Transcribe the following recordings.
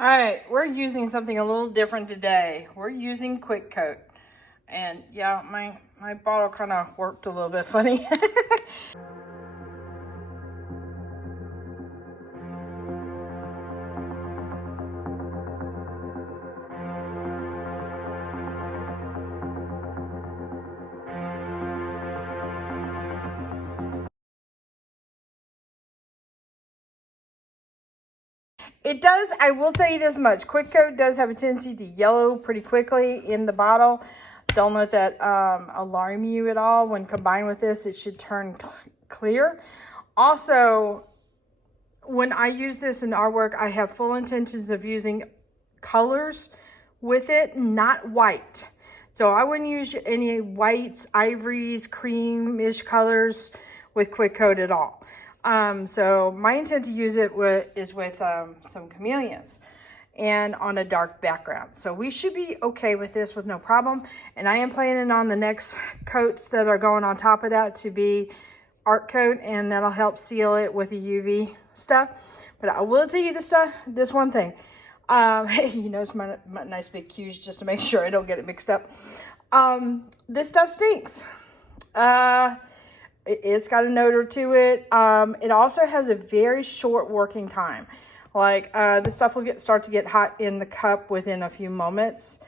All right, we're using something a little different today. We're using Quick Coat. And yeah, my bottle kind of worked a little bit funny. It does, I will tell you this much, Quick Coat does have a tendency to yellow pretty quickly in the bottle. Don't let that alarm you at all. When combined with this, it should turn clear. Also, when I use this in artwork, I have full intentions of using colors with it, not white. So I wouldn't use any whites, ivories, cream-ish colors with Quick Coat at all. So my intent to use it is with some chameleons and on a dark background. So we should be okay with this with no problem. And I am planning on the next coats that are going on top of that to be art coat, and that'll help seal it with the UV stuff. But I will tell you this one thing. You notice my nice big cues just to make sure I don't get it mixed up. This stuff stinks. It's got a odor to it. It also has a very short working time. Like this stuff will start to get hot in the cup within a few moments.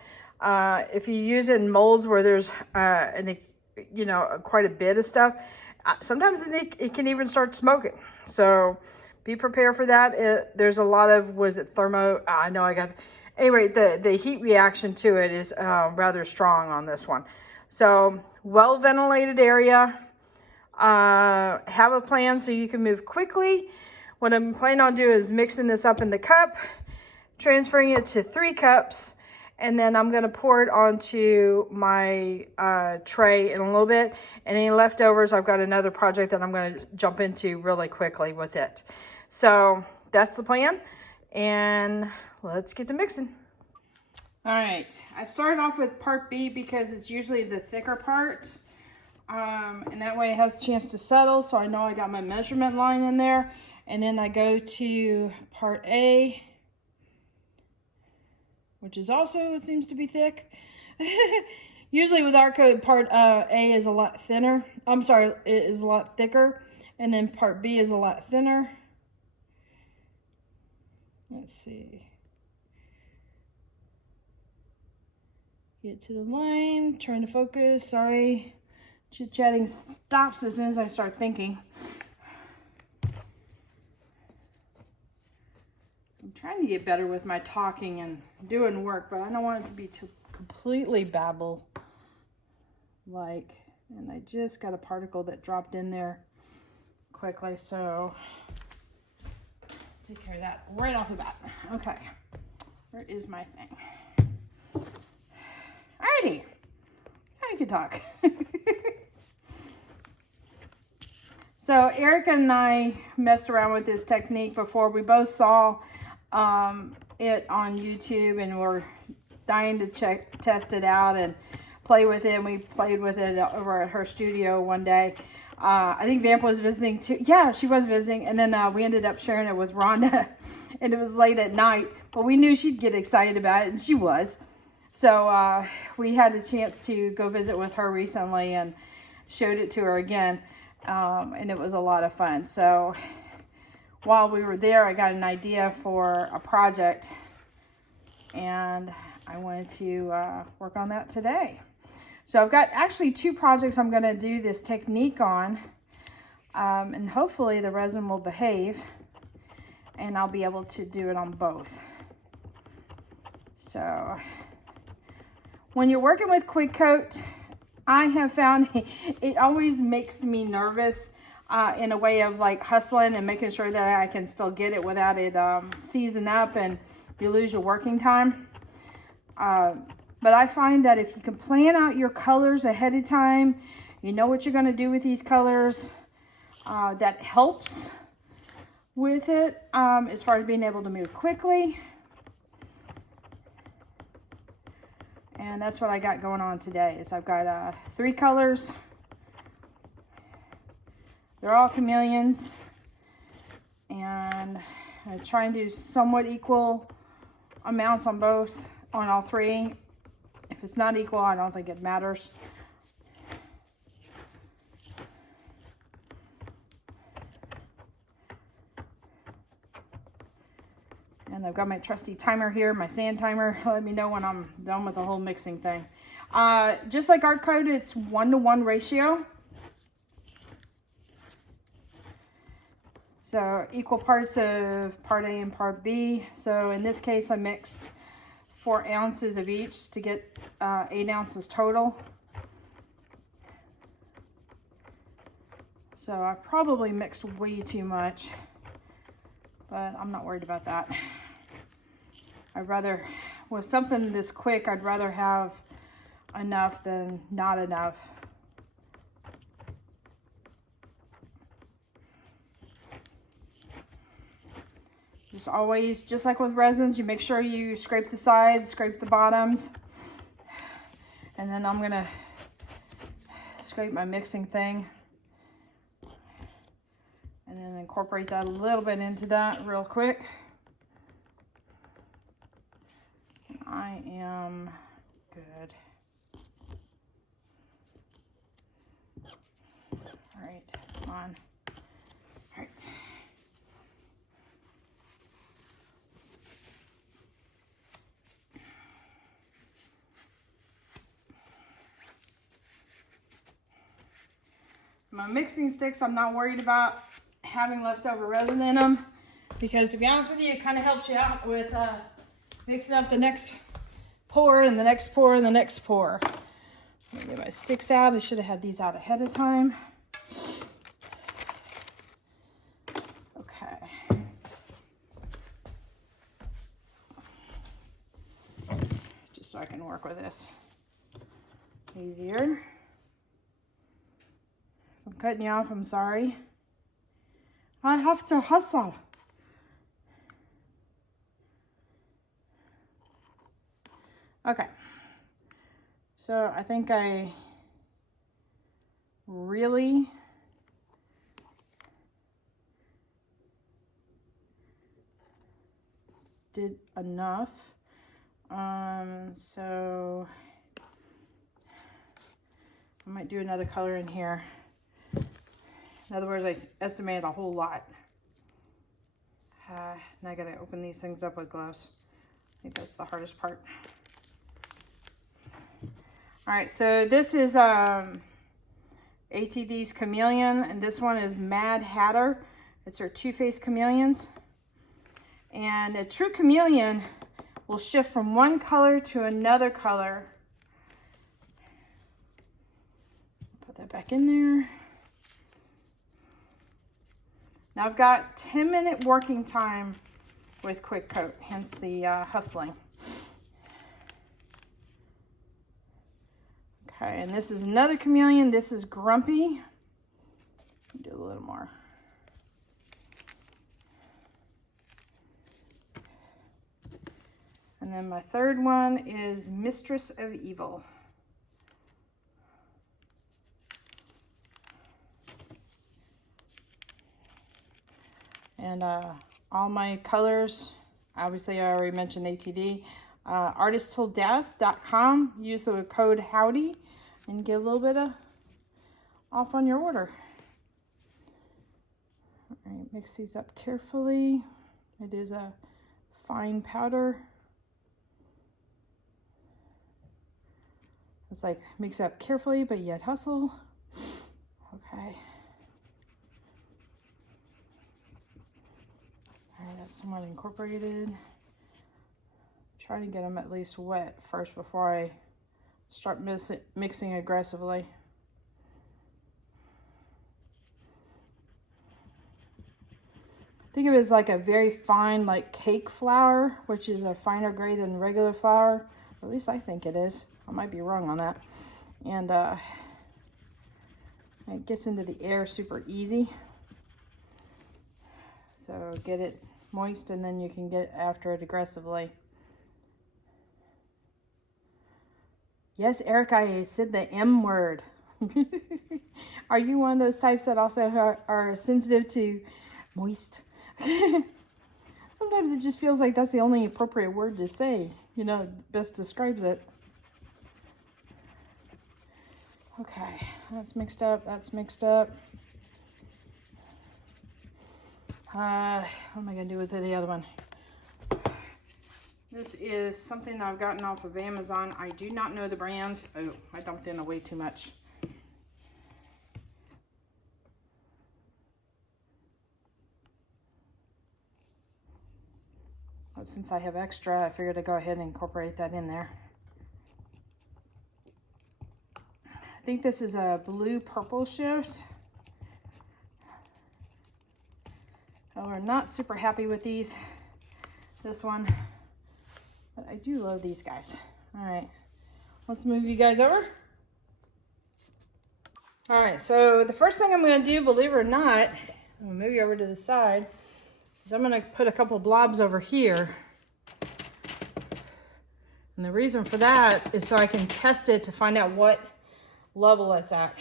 If you use it in molds where there's quite a bit of stuff, sometimes it can even start smoking. So be prepared for that. There's a lot of, anyway, the heat reaction to it is rather strong on this one. So well ventilated area. Have a plan so you can move quickly. What I'm planning on doing is mixing this up in the cup, transferring it to 3 cups, and then I'm going to pour it onto my tray in a little bit. And any leftovers, I've got another project that I'm going to jump into really quickly with it. So that's the plan, and let's get to mixing. All right, I started off with part B because it's usually the thicker part. And that way it has a chance to settle, so I know I got my measurement line in there. And then I go to part A, which is also seems to be thick. Usually with art coat, part A is a lot thinner. It is a lot thicker. And then part B is a lot thinner. Let's see. Get to the line, turn to focus, sorry. Chit-chatting stops as soon as I start thinking. I'm trying to get better with my talking and doing work, but I don't want it to be too completely babble-like. And I just got a particle that dropped in there quickly, so take care of that right off the bat. Okay, where is my thing? Alrighty, I can talk. So Erica and I messed around with this technique before. We both saw it on YouTube and we're dying to test it out and play with it. And we played with it over at her studio one day. I think Vamp was visiting too. Yeah, she was visiting. And then we ended up sharing it with Rhonda and it was late at night. But we knew she'd get excited about it, and she was. So we had a chance to go visit with her recently and showed it to her again. And it was a lot of fun. So while we were there, I got an idea for a project, and I wanted to work on that today. So I've got actually 2 projects I'm going to do this technique on, and hopefully the resin will behave and I'll be able to do it on both. So when you're working with Quick Coat, I have found it always makes me nervous in a way of like hustling and making sure that I can still get it without it seizing up and you lose your working time. But I find that if you can plan out your colors ahead of time, you know what you're going to do with these colors, that helps with it as far as being able to move quickly. And that's what I got going on today. Is I've got 3 colors. They're all chameleons. And I'm trying to do somewhat equal amounts on both, on all three. If it's not equal, I don't think it matters. And I've got my trusty timer here, my sand timer. Let me know when I'm done with the whole mixing thing. Just like art code, it's 1-to-1 ratio. So equal parts of part A and part B. So in this case, I mixed 4 ounces of each to get 8 ounces total. So I probably mixed way too much, but I'm not worried about that. I'd rather, with something this quick, I'd rather have enough than not enough. Just always, just like with resins, you make sure you scrape the sides, scrape the bottoms. And then I'm gonna scrape my mixing thing. And then incorporate that a little bit into that real quick. I am good. All right, come on. All right. My mixing sticks, I'm not worried about having leftover resin in them, because to be honest with you, it kind of helps you out with mixing up the next pour and the next pour and the next pour. Let me get my sticks out. I should have had these out ahead of time. Okay. Just so I can work with this easier. If I'm cutting you off, I'm sorry. I have to hustle. Okay. So I think I really did enough. So I might do another color in here. In other words, I estimated a whole lot. Now I gotta open these things up with gloves. I think that's the hardest part. All right, so this is ATD's Chameleon, and this one is Mad Hatter. It's her two-faced chameleons. And a true chameleon will shift from one color to another color. Put that back in there. Now I've got 10-minute working time with quick coat, hence the hustling. Okay, and this is another chameleon. This is Grumpy. Do a little more. And then my third one is Mistress of Evil. And all my colors, obviously I already mentioned ATD. artistilldeath.com. Use the code Howdy and get a little bit of off on your order. All right, mix these up carefully. It is a fine powder. It's like mix up carefully, but yet hustle. Okay. All right, that's somewhat incorporated. Try to get them at least wet first before I start mixing aggressively. Think of it as like a very fine, like cake flour, which is a finer grade than regular flour. Or at least I think it is. I might be wrong on that. And it gets into the air super easy. So get it moist and then you can get after it aggressively. Yes, Eric, I said the M word. Are you one of those types that also are sensitive to moist? Some Sometimes it just feels like that's the only appropriate word to say. You know, best describes it. Okay, that's mixed up. That's mixed up. What am I going to do with the other one? This is something that I've gotten off of Amazon. I do not know the brand. Oh, I dumped in way too much. But since I have extra, I figured I'd go ahead and incorporate that in there. I think this is a blue-purple shift. Oh, we're not super happy with these. This one. But I do love these guys. All right, let's move you guys over. All right, so the first thing I'm gonna do, believe it or not, I'm gonna move you over to the side, is I'm gonna put a couple blobs over here. And the reason for that is so I can test it to find out what level it's at.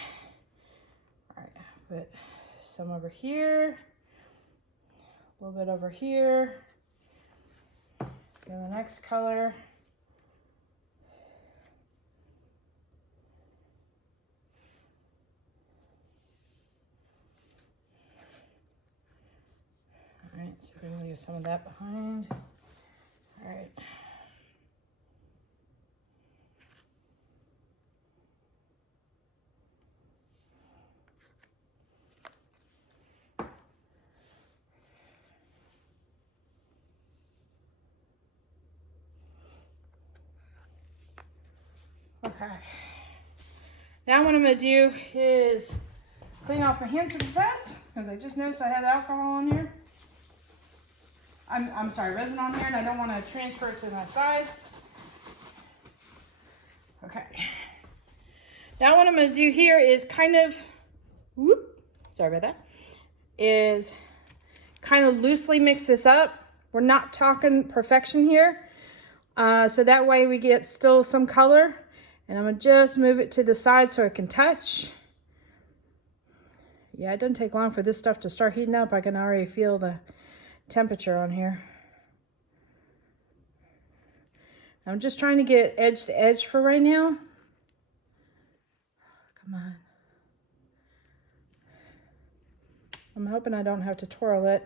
All right, put some over here, a little bit over here. Go to the next color. All right, so we're gonna leave some of that behind. All right. Okay. Now what I'm going to do is clean off my hands super fast because I just noticed I had alcohol on here. I'm sorry, resin on here, and I don't want to transfer it to my sides. Okay. Now what I'm going to do here is kind of, sorry about that, is kind of loosely mix this up. We're not talking perfection here. So that way we get still some color. And I'm going to just move it to the side so it can touch. Yeah, it doesn't take long for this stuff to start heating up. I can already feel the temperature on here. I'm just trying to get edge to edge for right now. Come on. I'm hoping I don't have to twirl it.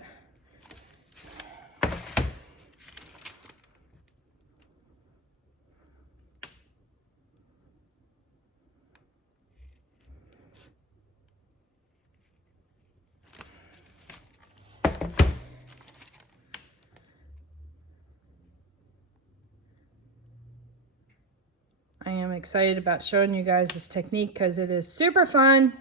I am excited about showing you guys this technique because it is super fun.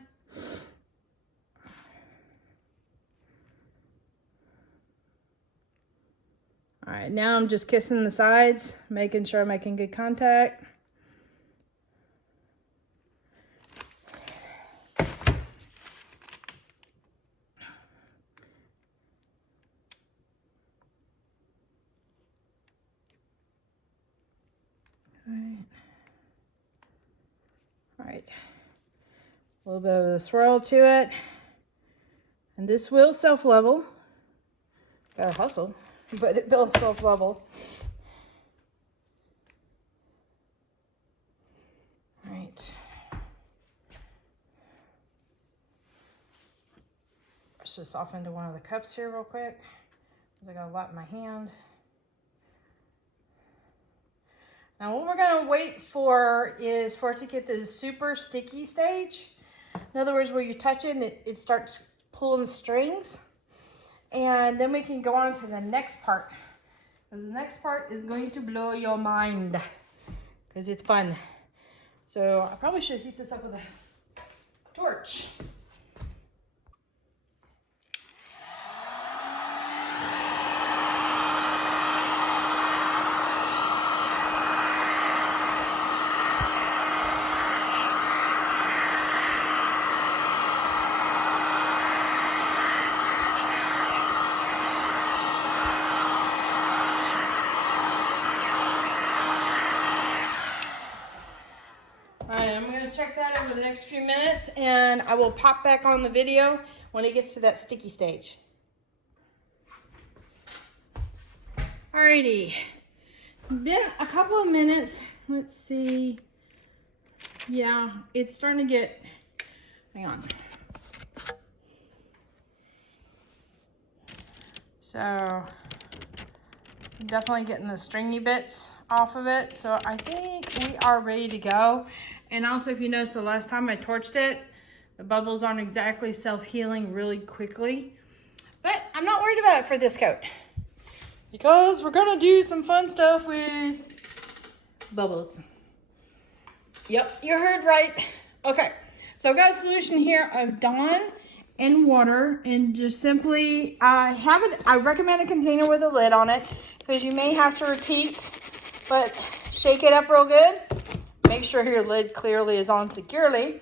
All right, now I'm just kissing the sides, making sure I'm making good contact. All right, a little bit of a swirl to it. And this will self-level. Gotta hustle, but it will self-level. All right. Push this off into one of the cups here real quick, because I got a lot in my hand. Now what we're going to wait for is for it to get this super sticky stage. In other words, where you touch it and it starts pulling strings. And then we can go on to the next part. Because the next part is going to blow your mind. Because it's fun. So I probably should heat this up with a torch. Check that over the next few minutes, and I will pop back on the video when it gets to that sticky stage. Alrighty, it's been a couple of minutes. Let's see. Yeah, it's starting to get, hang on. So, I'm definitely getting the stringy bits off of it. So I think we are ready to go. And also, if you notice, the last time I torched it, the bubbles aren't exactly self-healing really quickly. But I'm not worried about it for this coat, because we're gonna do some fun stuff with bubbles. Yep, you heard right. Okay, so I've got a solution here of Dawn and water, and just simply I recommend a container with a lid on it, because you may have to repeat, but shake it up real good. Make sure your lid clearly is on securely,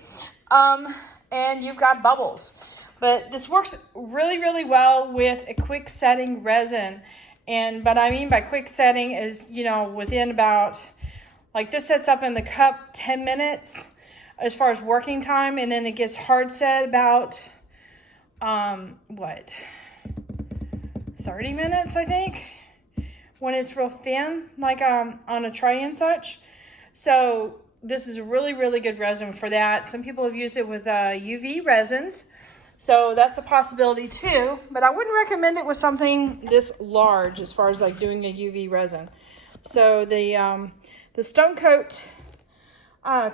and you've got bubbles. But this works really, really well with a quick setting resin. And what I mean by quick setting is, you know, within about, like this sets up in the cup 10 minutes as far as working time. And then it gets hard set about, 30 minutes, I think, when it's real thin, like on a tray and such. So this is a really, really good resin for that. Some people have used it with UV resins. So that's a possibility too, but I wouldn't recommend it with something this large as far as like doing a UV resin. So the Stone Coat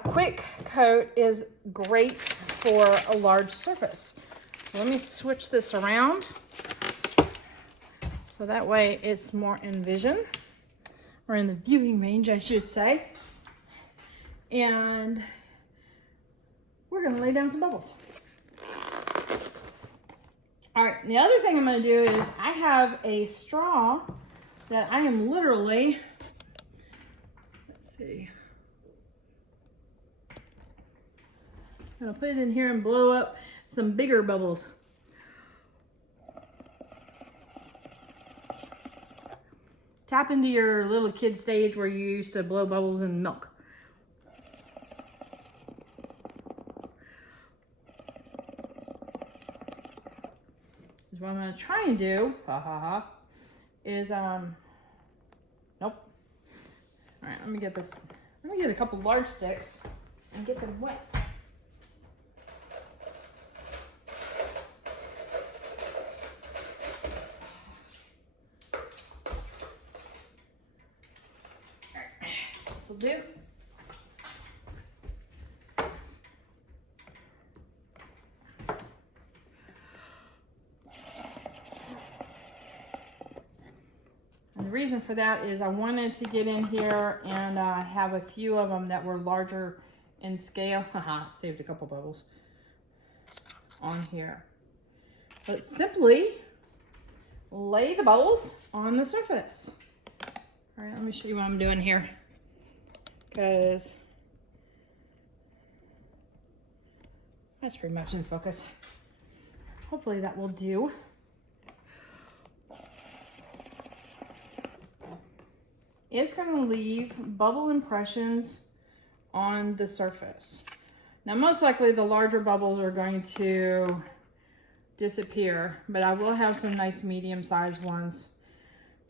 Quick Coat is great for a large surface. So let me switch this around so that way it's more in vision, or in the viewing range, I should say. And we're gonna lay down some bubbles. All right, the other thing I'm going to do is I have a straw that I am literally, let's see, I'm going to put it in here and blow up some bigger bubbles. Tap into your little kid stage where you used to blow bubbles in milk. What I'm going to try and do, is, nope. All right, let me get this, let me get a couple large sticks and get them wet. All right, this will do. The reason for that is I wanted to get in here and have a few of them that were larger in scale. Saved a couple bubbles on here. But simply lay the bubbles on the surface. All right, let me show you what I'm doing here, because that's pretty much in focus. Hopefully that will do. It's going to leave bubble impressions on the surface. Now, most likely the larger bubbles are going to disappear, but I will have some nice medium-sized ones.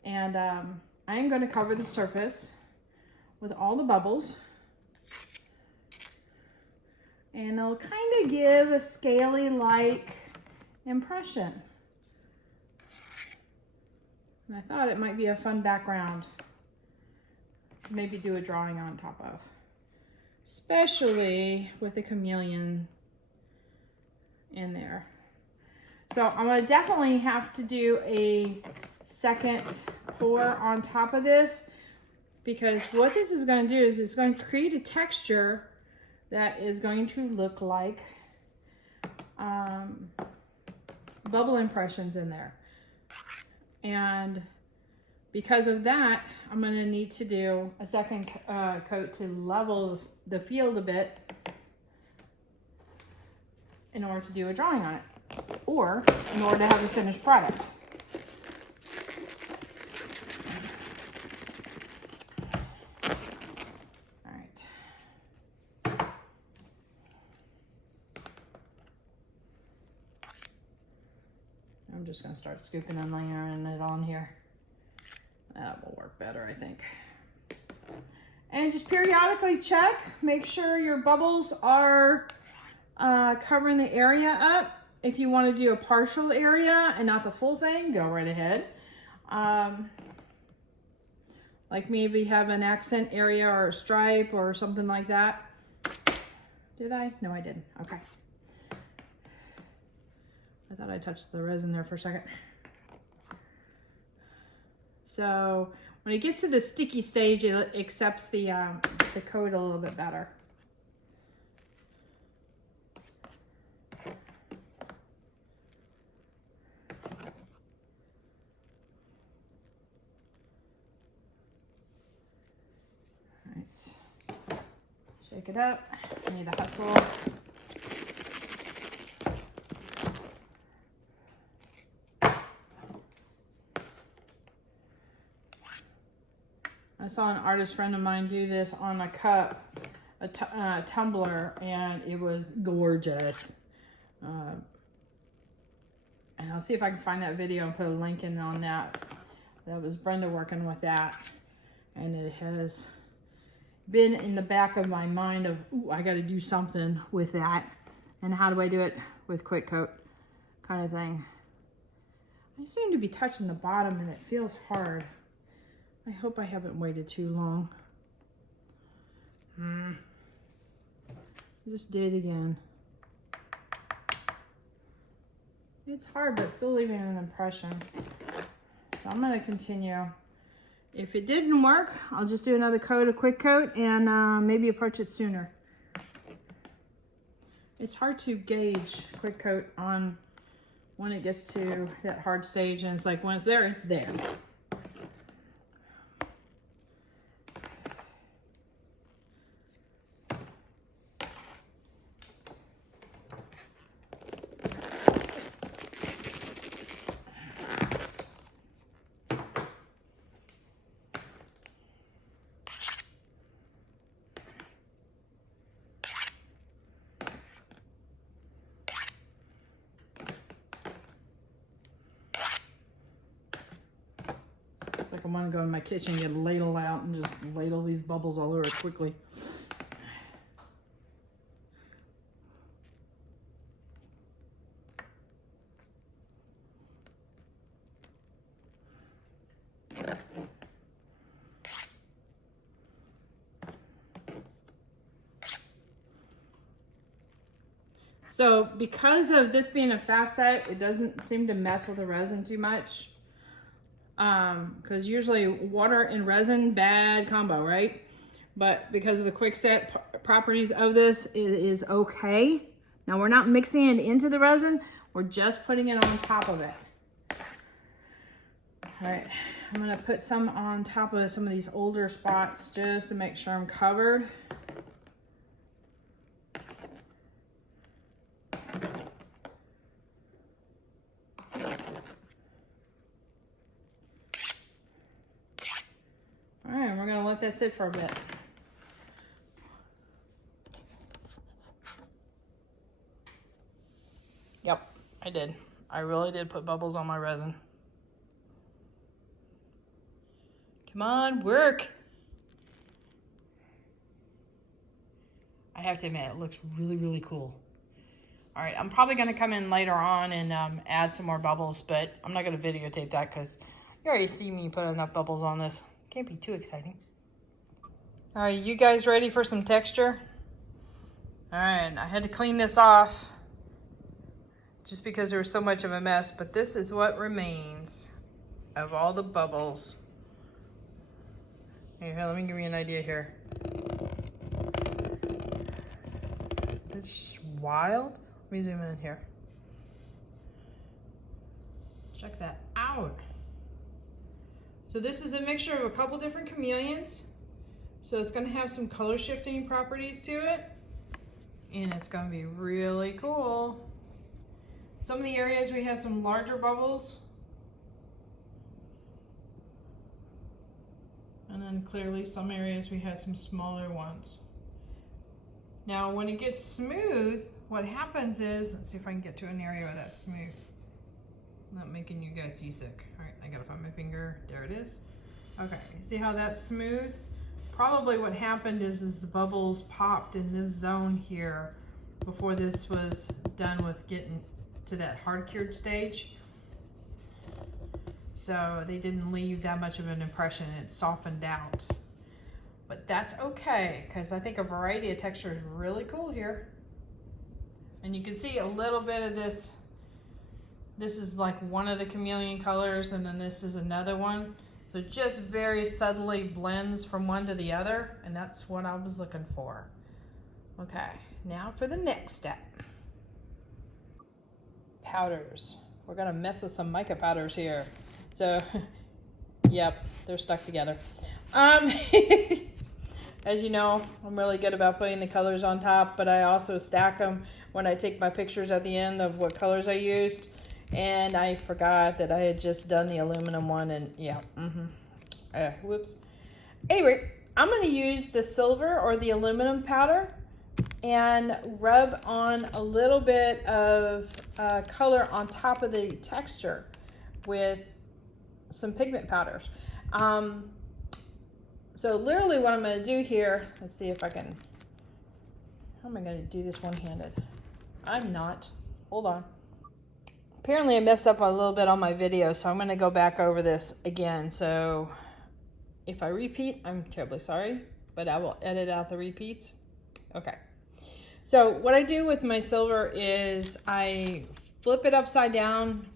And I am going to cover the surface with all the bubbles. And it'll kind of give a scaly-like impression. And I thought it might be a fun background. Maybe do a drawing on top of, especially with the chameleon in there. So I'm going to definitely have to do a second pour on top of this, because what this is going to do is it's going to create a texture that is going to look like bubble impressions in there. And because of that, I'm going to need to do a second coat to level the field a bit in order to do a drawing on it, or in order to have a finished product. All right. I'm just going to start scooping and layering it on here. That boy. better, I think. And just periodically check, make sure your bubbles are covering the area up. If you want to do a partial area and not the full thing, go right ahead. Like maybe have an accent area or a stripe or something like that. Did I? No, I didn't. Okay. I thought I touched the resin there for a second. So when it gets to the sticky stage, it accepts the coat a little bit better. All right. Shake it up. I need a hustle. I saw an artist friend of mine do this on a cup, a tumbler, and it was gorgeous. And I'll see if I can find that video and put a link in on that. That was Brenda working with that. And it has been in the back of my mind of, ooh, I got to do something with that. And how do I do it with quick coat kind of thing. I seem to be touching the bottom and it feels hard. I hope I haven't waited too long. Just did again. It's hard, but still leaving an impression. So I'm going to continue. If it didn't work, I'll just do another coat, a quick coat, and maybe approach it sooner. It's hard to gauge quick coat on when it gets to that hard stage, and it's like when it's there, it's there. Like I want to go in my kitchen and get a ladle out and just ladle these bubbles all over quickly. So because of this being a fast set, it doesn't seem to mess with the resin too much. Because usually water and resin, bad combo, right? But because of the quick set properties of this, it is okay. Now we're not mixing it into the resin, we're just putting it on top of it. All right, I'm gonna put some on top of some of these older spots just to make sure I'm covered. All right, we're gonna let that sit for a bit. Yep, I did. I really did put bubbles on my resin. Come on, work. I have to admit, it looks really, really cool. All right, I'm probably gonna come in later on and add some more bubbles, but I'm not gonna videotape that because you already see me put enough bubbles on this. Can't be too exciting. All right, you guys ready for some texture? All right, I had to clean this off just because there was so much of a mess, but this is what remains of all the bubbles. Here, let me give you an idea here. It's wild. Let me zoom in here. Check that out. So this is a mixture of a couple different chameleons. So it's gonna have some color shifting properties to it. And it's gonna be really cool. Some of the areas we had some larger bubbles. And then clearly some areas we had some smaller ones. Now when it gets smooth, what happens is, let's see if I can get to an area where that's smooth. Not making you guys seasick. All right, I gotta find my finger. There it is. Okay, you see how that's smooth? Probably what happened is the bubbles popped in this zone here before this was done with getting to that hard cured stage. So they didn't leave that much of an impression. It softened out. But that's okay, because I think a variety of texture is really cool here. And you can see a little bit of this. This is like one of the chameleon colors, and then this is another one. So it just very subtly blends from one to the other, and that's what I was looking for. Okay, now for the next step. Powders. We're gonna mess with some mica powders here. So, yep, they're stuck together. As you know, I'm really good about putting the colors on top, but I also stack them when I take my pictures at the end of what colors I used. And I forgot that I had just done the aluminum one, and yeah, whoops. Anyway, I'm going to use the silver or the aluminum powder and rub on a little bit of color on top of the texture with some pigment powders. So literally what I'm going to do here, let's see if I can, how am I going to do this one-handed? I'm not. Hold on. Apparently I messed up a little bit on my video, so I'm going to go back over this again. So if I repeat, I'm terribly sorry, but I will edit out the repeats. Okay. So what I do with my silver is I flip it upside down,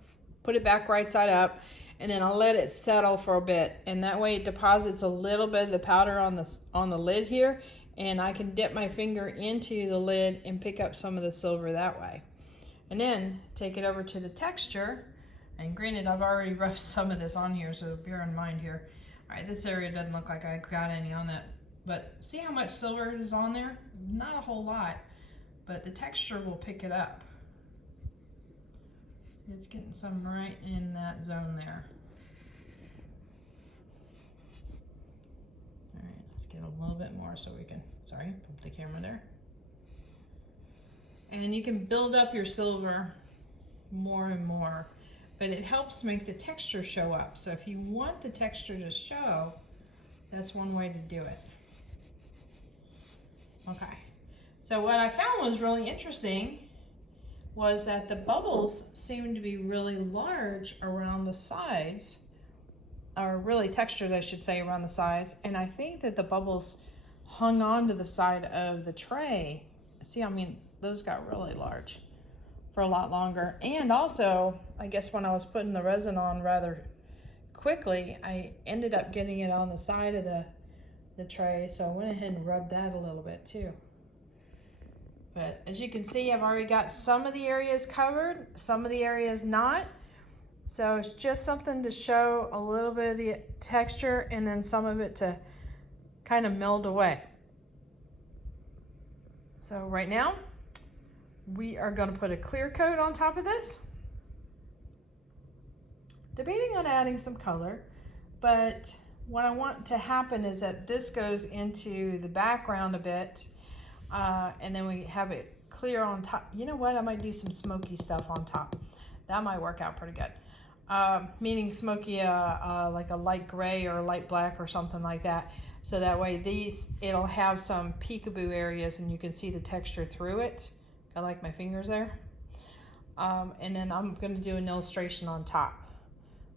put it back right side up, and then I'll let it settle for a bit. And that way it deposits a little bit of the powder on the lid here, and I can dip my finger into the lid and pick up some of the silver that way. And then take it over to the texture. And granted, I've already rubbed some of this on here, so bear in mind here. All right, this area doesn't look like I got any on that. But see how much silver is on there? Not a whole lot, but the texture will pick it up. It's getting some right in that zone there. All right, let's get a little bit more so we can, sorry, put the camera there. And you can build up your silver more and more, but it helps make the texture show up. So if you want the texture to show, that's one way to do it. Okay, so what I found was really interesting was that the bubbles seemed to be really large around the sides, or really textured, I should say, around the sides. And I think that the bubbles hung on to the side of the tray. See, I mean, those got really large for a lot longer. And also, I guess when I was putting the resin on rather quickly, I ended up getting it on the side of the tray. So I went ahead and rubbed that a little bit too. But as you can see, I've already got some of the areas covered, some of the areas not. So it's just something to show a little bit of the texture and then some of it to kind of meld away. So right now, we are going to put a clear coat on top of this. Debating on adding some color, but what I want to happen is that this goes into the background a bit. And then we have it clear on top. You know what? I might do some smoky stuff on top. That might work out pretty good. Meaning smoky, like a light gray or light black or something like that. So that way it'll have some peekaboo areas and you can see the texture through it. I like my fingers there. And then I'm going to do an illustration on top.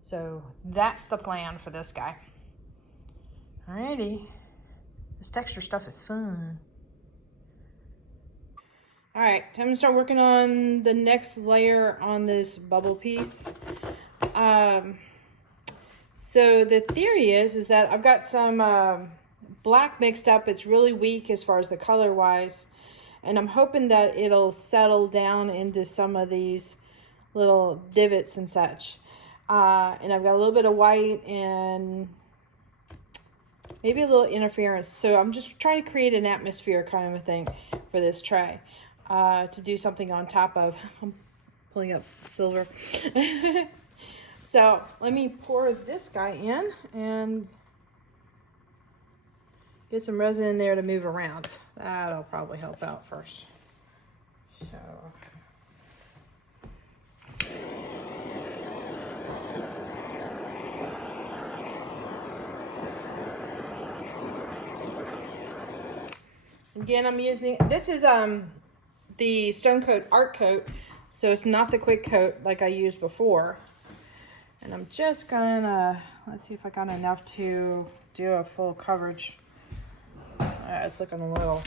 So that's the plan for this guy. Alrighty. This texture stuff is fun. All right, time to start working on the next layer on this bubble piece. So the theory is that I've got some black mixed up. It's really weak as far as the color wise. And I'm hoping that it'll settle down into some of these little divots and such. And I've got a little bit of white and maybe a little interference. So I'm just trying to create an atmosphere kind of a thing for this tray. To do something on top of. I'm pulling up silver. So let me pour this guy in and get some resin in there to move around. That'll probably help out first. So. Again, I'm using, this is the Stone Coat Art Coat, so it's not the quick coat like I used before. And I'm just gonna, let's see if I got enough to do a full coverage. It's looking a little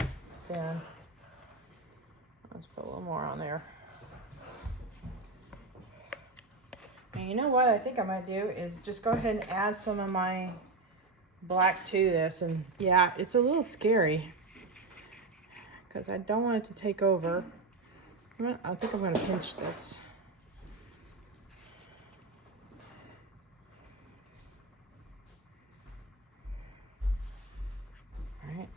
thin. Let's put a little more on there. And you know what I think I might do is just go ahead and add some of my black to this. And yeah, it's a little scary because I don't want it to take over. I think I'm going to pinch this. All right.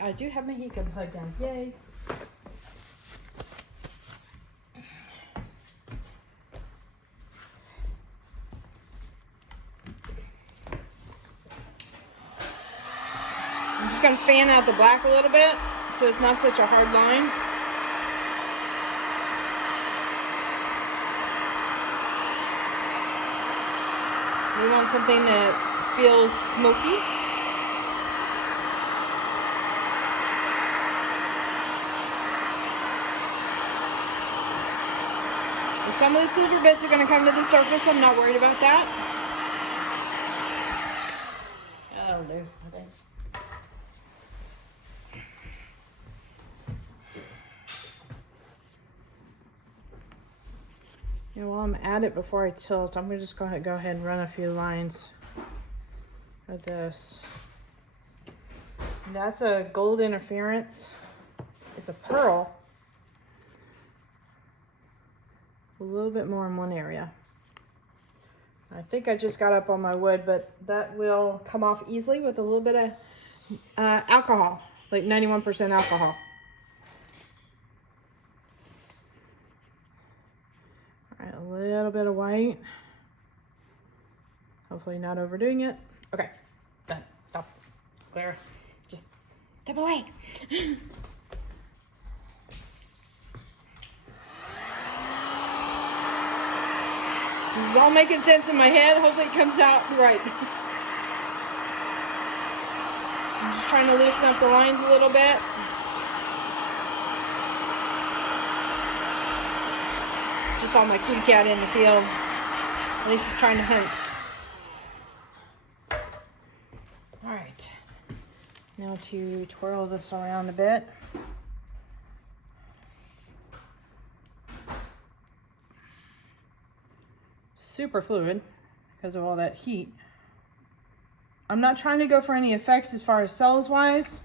I do have my heat gun plugged in. Yay. I'm just going to fan out the black a little bit so it's not such a hard line. We want something that feels smoky. Some of the silver bits are going to come to the surface. I'm not worried about that. That'll do, I think. You know, while I'm at it before I tilt, I'm just going to go ahead and run a few lines of this. And that's a gold interference. It's a pearl. A little bit more in one area. I think I just got up on my wood, but that will come off easily with a little bit of alcohol, like 91% alcohol. All right, a little bit of white. Hopefully not overdoing it. Okay, done. Stop. Clara, just step away. This is all making sense in my head. Hopefully it comes out right. I'm just trying to loosen up the lines a little bit. Just saw my kitty cat in the field. At least she's trying to hunt. All right. Now to twirl this around a bit. Super fluid because of all that heat. I'm not trying to go for any effects as far as cells wise.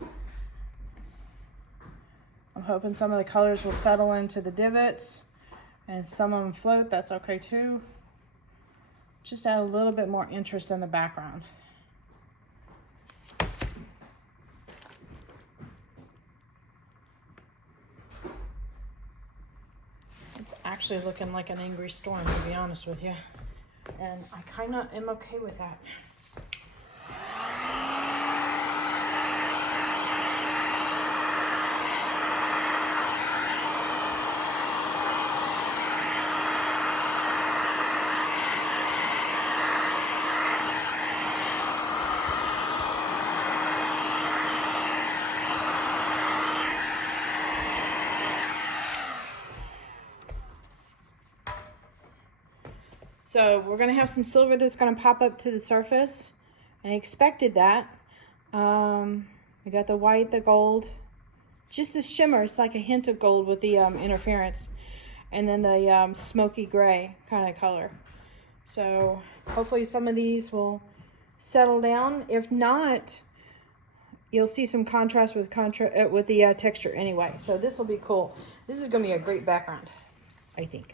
I'm hoping some of the colors will settle into the divots and some of them float. That's okay too. Just add a little bit more interest in the background. It's actually looking like an angry storm, to be honest with you. And I kind of am okay with that. So we're going to have some silver that's going to pop up to the surface. I expected that. We got the white, the gold, just the shimmer. It's like a hint of gold with the interference. And then the smoky gray kind of color. So hopefully some of these will settle down. If not, you'll see some contrast with the texture anyway. So this will be cool. This is going to be a great background, I think.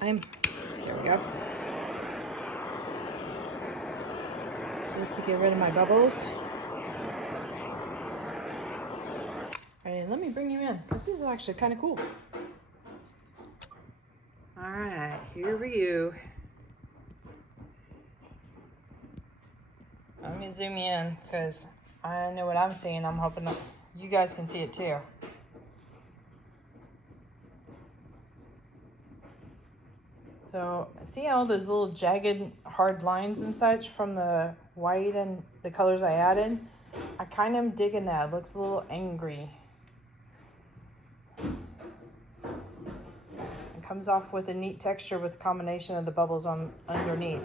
There we go. Just to get rid of my bubbles. All right, let me bring you in, because this is actually kind of cool. All right, here we go. Let me zoom you in, because I know what I'm seeing. I'm hoping that you guys can see it too. So see all those little jagged hard lines and such from the white and the colors I added? I kind of am digging that. It looks a little angry. It comes off with a neat texture with a combination of the bubbles on underneath.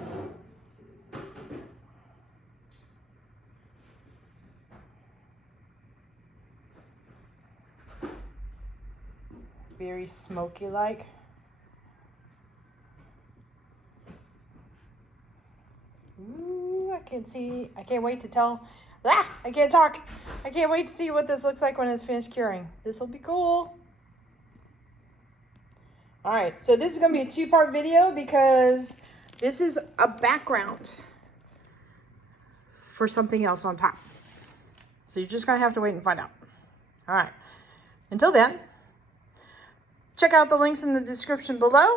Very smoky like. Ooh, I can't wait to tell. I can't talk. I can't wait to see what this looks like when it's finished curing. This will be cool. All right, so this is gonna be a two-part video because this is a background for something else on top. So you're just gonna have to wait and find out. All right, until then, check out the links in the description below.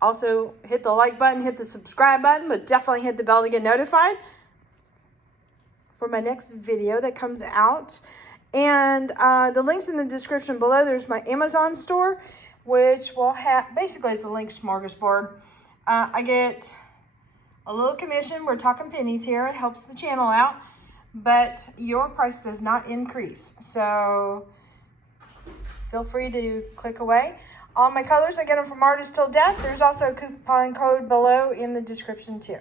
Also, hit the like button, hit the subscribe button, but definitely hit the bell to get notified for my next video that comes out. And the links in the description below, there's my Amazon store, which will have, basically it's a link smorgasbord. I get a little commission. We're talking pennies here. It helps the channel out, but your price does not increase. So feel free to click away. All my colors, I get them from Artist Till Death. There's also a coupon code below in the description too.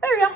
There you go.